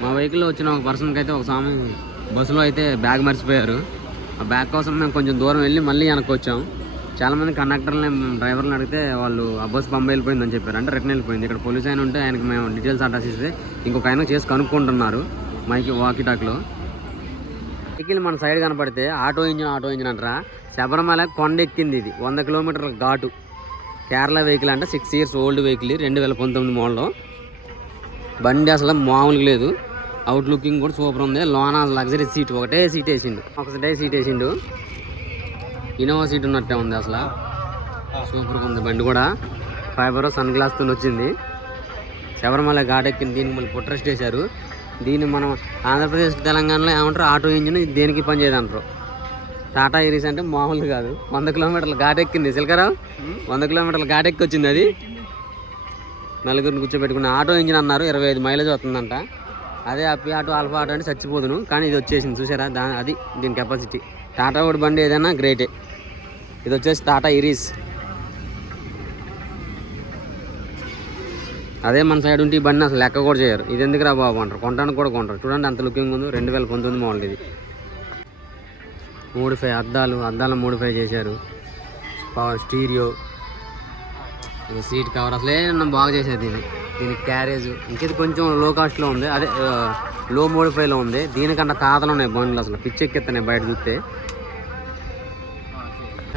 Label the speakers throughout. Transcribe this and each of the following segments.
Speaker 1: మా వెహికల్లో వచ్చిన ఒక పర్సన్కి అయితే ఒక స్వామి బస్సులో అయితే బ్యాగ్ మర్చిపోయారు. ఆ బ్యాగ్ కోసం మేము కొంచెం దూరం వెళ్ళి మళ్ళీ వెనక్కి వచ్చాం. చాలామంది కండక్టర్ని డ్రైవర్ని అడిగితే వాళ్ళు ఆ బస్సు పంప వెళ్ళిపోయిందని చెప్పారు. అంటే రిటర్న్ వెళ్ళిపోయింది. ఇక్కడ పోలీస్ ఆయన ఉంటే ఆయనకి మేము డీటెయిల్స్ అడ్రస్ ఇస్తే ఇంకొక ఆయన చేసి కనుక్కుంటున్నారు మైకి వాకిటాక్లో. వెహికల్ మన సైడ్ కనపడితే ఆటో ఇంజిన్ ఆటో ఇంజిన్ అంటారా? శబరిమల కొండ ఎక్కింది ఇది. వంద కిలోమీటర్ల ఘాటు. కేరళ వెహికల్ అంటే సిక్స్ ఇయర్స్ ఓల్డ్ వెహికల్ రెండు వేల పంతొమ్మిది మోడల్ బండి అసలు మామూలుగా లేదు. అవుట్ లుకింగ్ కూడా సూపర్ ఉంది. లోన లగ్జరీ సీట్ ఒకటే సీట్ వేసిండు. ఒకటే సీట్ వేసిండు. ఇన్నోవా సీట్ ఉన్నట్టే ఉంది అసలు. సూపర్గా ఉంది బండి కూడా. ఫైబర్ సన్ గ్లాస్తో వచ్చింది. శబరిమల ఘాట్ ఎక్కింది. దీనికి మళ్ళీ పుట్రెస్ట్ వేశారు దీన్ని మనం ఆంధ్రప్రదేశ్ తెలంగాణలో ఏమంటారు? ఆటో ఇంజిన్ దేనికి పనిచేయదు అంటారు టాటా ఇరీస్ అంటే మామూలు కాదు. వంద కిలోమీటర్ల ఘాట్ ఎక్కింది. సిల్కరావు వంద కిలోమీటర్ల ఘాట్ ఎక్కి వచ్చింది అది. నలుగురిని కూర్చోబెట్టుకున్న ఆటో ఇంజిన్ అన్నారు. ఇరవై ఐదు మైలేజ్ వస్తుందంట. అదే అప్పి ఆటో ఆల్ఫా ఆటో అంటే చచ్చిపోదును. కానీ ఇది వచ్చేసింది చూసారా? దా అది దీని కెపాసిటీ టాటా ఒకటి బండి ఏదైనా గ్రేటే ఇది వచ్చేసి టాటా ఇరీస్ అదే మన సైడ్ ఉంటే ఈ బండి అసలు లెక్క కూడా చేయరు. ఇది ఎందుకు రా బాబు అంటారు? కొనడానికి కూడా కొంటారు. చూడండి అంత లుకింగ్ ఉంది. రెండు వేల పంతొమ్మిది మోడల్ ఇది. మోడిఫై అద్దాలు అద్దాల మోడిఫై చేశారు. పవర్ స్టీరియో ఇది సీట్ కవర్. అసలే ఏమన్నా బాగా చేసేది దీన్ని దీనికి క్యారేజ్. ఇంకేది కొంచెం లో కాస్ట్లో ఉంది. అదే లో మోడిఫైలో ఉంది. దీనికన్నా తాతలు ఉన్నాయి బండ్లు అసలు. పిచ్చెక్కెత్తున్నాయి బయట చూస్తే.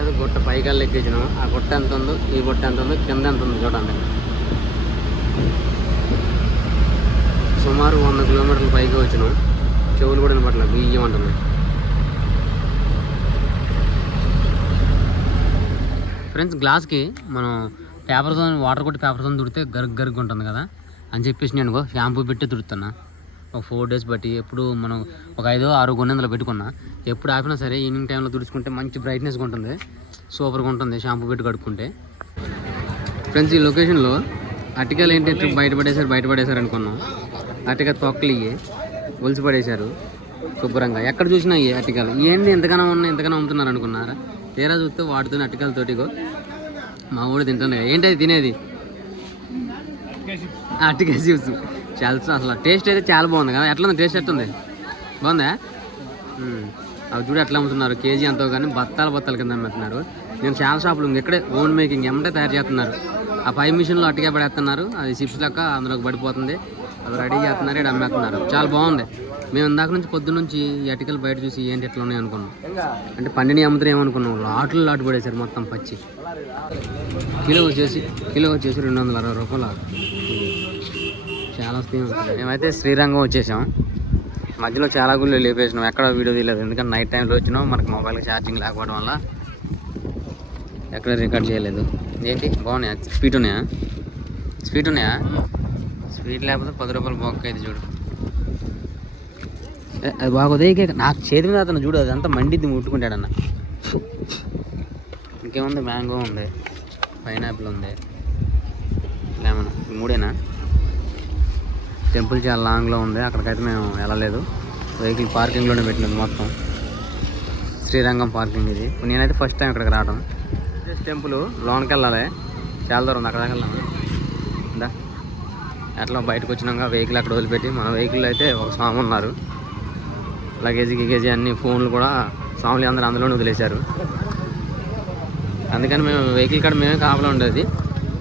Speaker 1: అది గుట్ట పైకల్లా ఎక్కించినాం. ఆ గుట్ట ఎంత ఉందో ఈ గుట్ట ఎంత ఉందో కింద ఎంత ఉందో చూడండి. సుమారు వంద కిలోమీటర్ల పైకి వచ్చినాం. చెవులు కూడా వినపట్ల బియ్యం అంటున్నాయి. ఫ్రెండ్స్ గ్లాస్కి మనం పేపర్తో వాటర్ కొట్టి పేపర్తో తుడితే గరుగ్ గరుగ్ ఉంటుంది కదా అని చెప్పేసి నేను షాంపూ పెట్టి దుడుతున్నా. ఒక ఫోర్ డేస్ బట్టి ఎప్పుడు మనం ఒక ఐదో ఆరు గొన్నెందులో పెట్టుకున్నా ఎప్పుడు ఆపినా సరే ఈవినింగ్ టైంలో తుడుచుకుంటే మంచి బ్రైట్నెస్గా ఉంటుంది సూపర్గా ఉంటుంది షాంపూ పెట్టి కడుక్కుంటే. ఫ్రెండ్స్ ఈ లొకేషన్లో అటికలు ఏంటంటే బయట బయటపడేసారు బయట అనుకున్నాం. అటిక తొక్కలు ఇవి ఒలిసి పడేశారు శుభ్రంగా. ఎక్కడ చూసినా ఇవి అటికలు. ఏంటి ఎంతగానో ఉన్నాయి ఎంతగానో అమ్ముతున్నారు అనుకున్నారా? తీరా చూస్తే వాడుతున్న అటికలతోటిగో మా ఊడు తింటున్నాయి ఏంటి అది తినేది అటిక చిప్స్ చాలా అసలు టేస్ట్ అయితే చాలా బాగుంది కదా. ఎట్లా ఉంది టేస్ట్ ఎట్లుంది? బాగుందా. అవి చూడు ఎట్లా అమ్ముతున్నారు. కేజీ ఎంతో కానీ బత్తాలు బత్తాల కింద అమ్ముతున్నారు. నేను చాలా షాపులు ఉంది ఇక్కడే ఓన్ మేకింగ్ ఎమ్మటే తయారు చేస్తున్నారు. ఆ పై మిషన్లో అట్టిగా పడేస్తున్నారు. అది చిప్స్ లెక్క అందులోకి పడిపోతుంది. అవి రెడీ చేస్తున్నారు. ఇక్కడ అమ్మేస్తున్నారు. చాలా బాగుంది. మేము ఇందాక నుంచి పొద్దు నుంచి ఈ బయట చూసి ఏంటి ఎట్లా ఉన్నాయి అనుకున్నాం. అంటే పండిని అమ్ముతారు ఏమనుకున్నాం? లాట్లు లాటు పడేశారు మొత్తం పచ్చి. కిలో వచ్చేసి కిలో వచ్చేసి రెండు వందల అరవై రూపాయలు. చాలా వస్తాయి మేమైతే శ్రీరంగం వచ్చేసాం. మధ్యలో చాలా గుళ్ళు లేపేసినాం. ఎక్కడ వీడియో తీయలేదు. ఎందుకంటే నైట్ టైంలో వచ్చినాం. మనకి మొబైల్ ఛార్జింగ్ లేకపోవడం వల్ల ఎక్కడ రికార్డ్ చేయలేదు. ఏంటి? బాగున్నాయా? స్వీట్ ఉన్నాయా? స్వీట్ ఉన్నాయా? స్వీట్ లేకపోతే పది రూపాయలు బొక్క అయితే చూడు. అది బాగోదే. నాకు చేతి మీద అతను చూడు అదంతా మండిద్ది ముట్టుకుంటాడన్న. ఇంకేముంది? మ్యాంగో ఉంది. పైనాపిల్ ఉంది. లెమన్. మూడేనా? టెంపుల్ చాలా లాంగ్లో ఉంది. అక్కడికైతే మేము వెళ్ళలేదు. వెహికల్ పార్కింగ్లోనే పెట్టినది మొత్తం. శ్రీరంగం పార్కింగ్ ఇది. నేనైతే ఫస్ట్ టైం ఇక్కడికి రావడం టెంపుల్ లోనికి వెళ్ళాలి. చాలా దూరం ఉంది. అక్కడ వెళ్ళాము ఇందా అట్లా బయటకు వచ్చినాక వెహికల్ అక్కడ వదిలిపెట్టి మన వెహికల్ అయితే ఒక స్వామి ఉన్నారు. లగేజ్ గిగేజ్ అన్ని ఫోన్లు కూడా స్వాములు అందరూ అందులోనే వదిలేశారు. అందుకని మేము వెహికల్ కాడ మేమే కాపలా ఉండేది.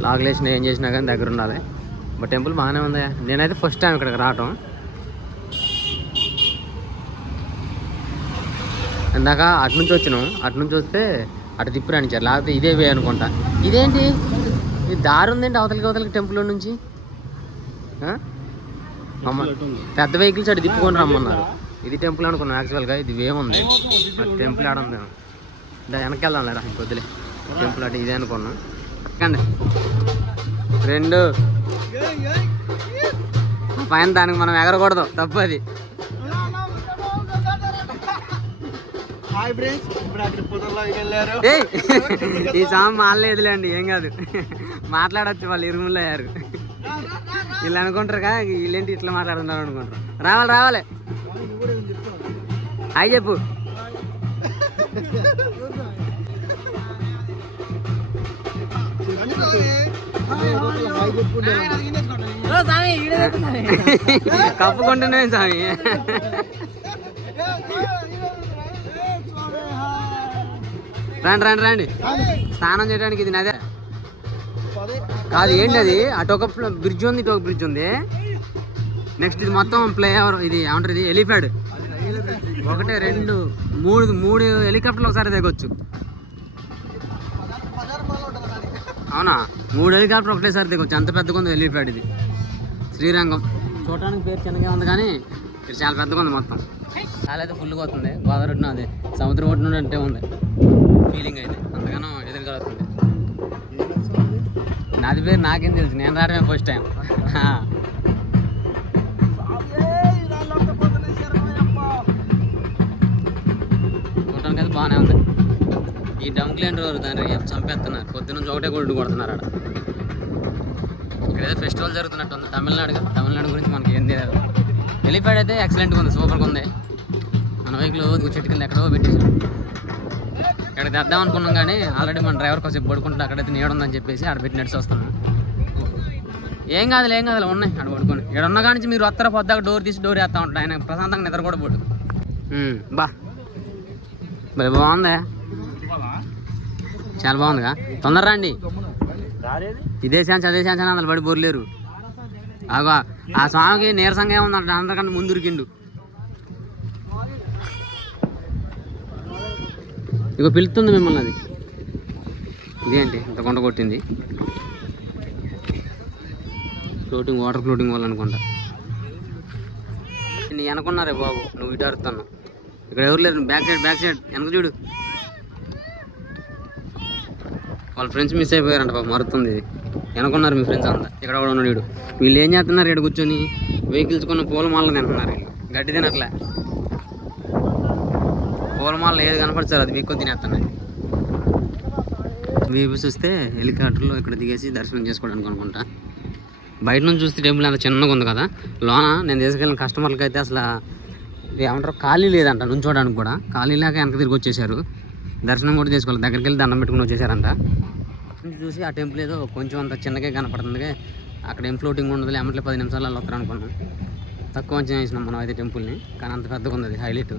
Speaker 1: లాగులేసిన ఏం చేసినా కానీ దగ్గర ఉండాలి. బట్ టెంపుల్ బాగానే ఉంది. నేనైతే ఫస్ట్ టైం ఇక్కడికి రావటం. ఇందాక అటు నుంచి వచ్చినాం. అటు నుంచి వస్తే అటు తిప్పి రానిచ్చారు లేకపోతే ఇదే వే అనుకుంటా. ఇదేంటి? ఇది దారి ఉందేంటి అవతలకి అవతలకి టెంపుల్ నుంచి? పెద్ద వెహికల్స్ అటు తిప్పుకొని రమ్మన్నారు. ఇది టెంపుల్ అనుకున్నాం యాక్చువల్గా ఇది వే ఉంది. మరి టెంపుల్ ఆడ ఉంది. దా వెనక్కి వెళ్దాం లేరా ఇంకొద్దులే టెంపుల్ అటు ఇదే అనుకున్నాం. ఎక్కండి. రెండు. పైన దానికి మనం ఎగరకూడదు తప్పు అది. ఈ సాంగ్ మాడలేదులేండి ఏం కాదు. మాట్లాడొచ్చు వాళ్ళు ఇరుములు అయ్యారు వీళ్ళు అనుకుంటారు కదా వీళ్ళేంటి ఇట్లా మాట్లాడుతున్నారు అనుకుంటారు. రావాలి రావాలి. హాయ్ చెప్పు. కప్పుకుంటున్నాయి స్వామి. రండి రండి రండి. స్నానం చేయడానికి ఇది నదే. కాదు ఏంటి అది అటు ఒక బ్రిడ్జ్ ఉంది ఇటు ఒక బ్రిడ్జ్ ఉంది. నెక్స్ట్ ఇది మొత్తం ప్లే ఇది ఏమంటారు ఇది? ఎలిఫాడ్ ఒకటే రెండు మూడు మూడు హెలికాప్టర్లు ఒకసారి దిగొచ్చు. అవునా? మూడు హెలికాప్టర్ ఒకటేసారి దిగొచ్చు. అంత పెద్దగా ఉంది హెలిప్యాడ్ ఇది. శ్రీరంగం. చూడటానికి పేరు చిన్నగా ఉంది కానీ ఇది చాలా పెద్దగా ఉంది మొత్తం. చాలా అయితే ఫుల్గా అవుతుంది గోదావరి అది సముద్రం ఒడ్డున అంటే ఉంది. ఫీలింగ్ అయితే. అంతగానో ఎదురుగలుగుతుంది నాది పేరు నాకేం తెలుసు. నేను రావడమే ఫస్ట్ టైం చూడటానికి అయితే బాగానే ఉంది. ఈ డంక్లేండ్ రోజు దాన్ని చంపేస్తున్నారు? పొద్దున్న ఒకటే గుడ్డు కొడుతున్నారు అక్కడ ఇక్కడ ఏదో ఫెస్టివల్ జరుగుతున్నట్టు ఉంది. తమిళనాడు తమిళనాడు గురించి మనకి ఏం తెలియదు. ఎలిఫాడ్ అయితే ఎక్సలెంట్గా ఉంది. సూపర్గా ఉంది. మన వెహికల్ చెట్టు కింద ఎక్కడో పెట్టేసాం ఇక్కడ తెద్దాం అనుకున్నాం కానీ ఆల్రెడీ మన డ్రైవర్ కొంచెం పడుకుంటున్నా అక్కడైతే నీడుందని చెప్పేసి ఆడ పెట్టి నడిచి వస్తున్నాం. ఏం కాదులే ఏం కాదులే ఉన్నాయి. ఆడ పడుకొని. ఇక్కడ ఉన్న కానీ మీరు వస్తారా పొద్దాక డోర్ తీసి డోర్ వేస్తా ఉంటారు ఆయన ప్రశాంతంగా నిద్ర కూడా పోడు. బా. మరి బాగుందా? చాలా బాగుందిగా. తొందర రండి. ఇదే ఛాన్స్ అదే ఛాన్స్ అని అందులో పడి బోర్లేరు. ఆగో ఆ స్వామికి నీరసంగా ఏముందంట అందరికంటే ముందురికిండు ఇక ఇగో పిలుస్తుంది మిమ్మల్ని అది. ఇదేంటి ఇంత కొండ కొట్టింది. ఫ్లోటింగ్ వాటర్ ఫ్లోటింగ్ వల్ల అనుకుంటా. నీ వెనకున్నారే బాబు నువ్వు ఇటు అరుతున్నావు ఇక్కడ ఎవరు లేరు? బ్యాక్ సైడ్ బ్యాక్ సైడ్ వెనక చూడు. వాళ్ళ ఫ్రెండ్స్ మిస్ అయిపోయారంట పాపం మరుతుంది ఇది. వెనకున్నారు మీ ఫ్రెండ్స్ అంతా. ఇక్కడ కూడా ఉన్నాడు వీళ్ళు ఏం చేస్తున్నారు ఇక్కడ కూర్చొని? వెహికల్స్ కొన్న పూలమాలను తింటున్నారు వీళ్ళు. గడ్డి తినట్లే. పూలమాలలో ఏది కనపడతారు అది మీకు తినేస్తున్నాయి. వీపు చూస్తే హెలికాప్టర్లో ఇక్కడ దిగేసి దర్శనం చేసుకోవడానికి అనుకుంటా. బయట నుంచి చూస్తే టెంపుల్ అంత చిన్నగా ఉంది కదా. లోన నేను తీసుకెళ్ళిన కస్టమర్లకి అయితే అసలు ఏమంటారు ఖాళీ లేదంట నుంచోడానికి కూడా. ఖాళీ లేక వెనక తిరిగి వచ్చేసారు. దర్శనం కూడా చేసుకోవాలి. దగ్గరికి వెళ్ళి దండం పెట్టుకుని వచ్చేసారంట. నుంచి చూసి ఆ టెంపుల్ ఏదో కొంచెం అంత చిన్నగా కనపడుతుంది అక్కడ ఏం ఫ్లోటింగ్ ఉండదు లేమంటే పది నిమిషాలలో వస్తారు అనుకున్నాం తక్కువ అంచనా వేసినాం మనం అయితే టెంపుల్ని. కానీ అంత పెద్దగా ఉంది అది హైలైట్.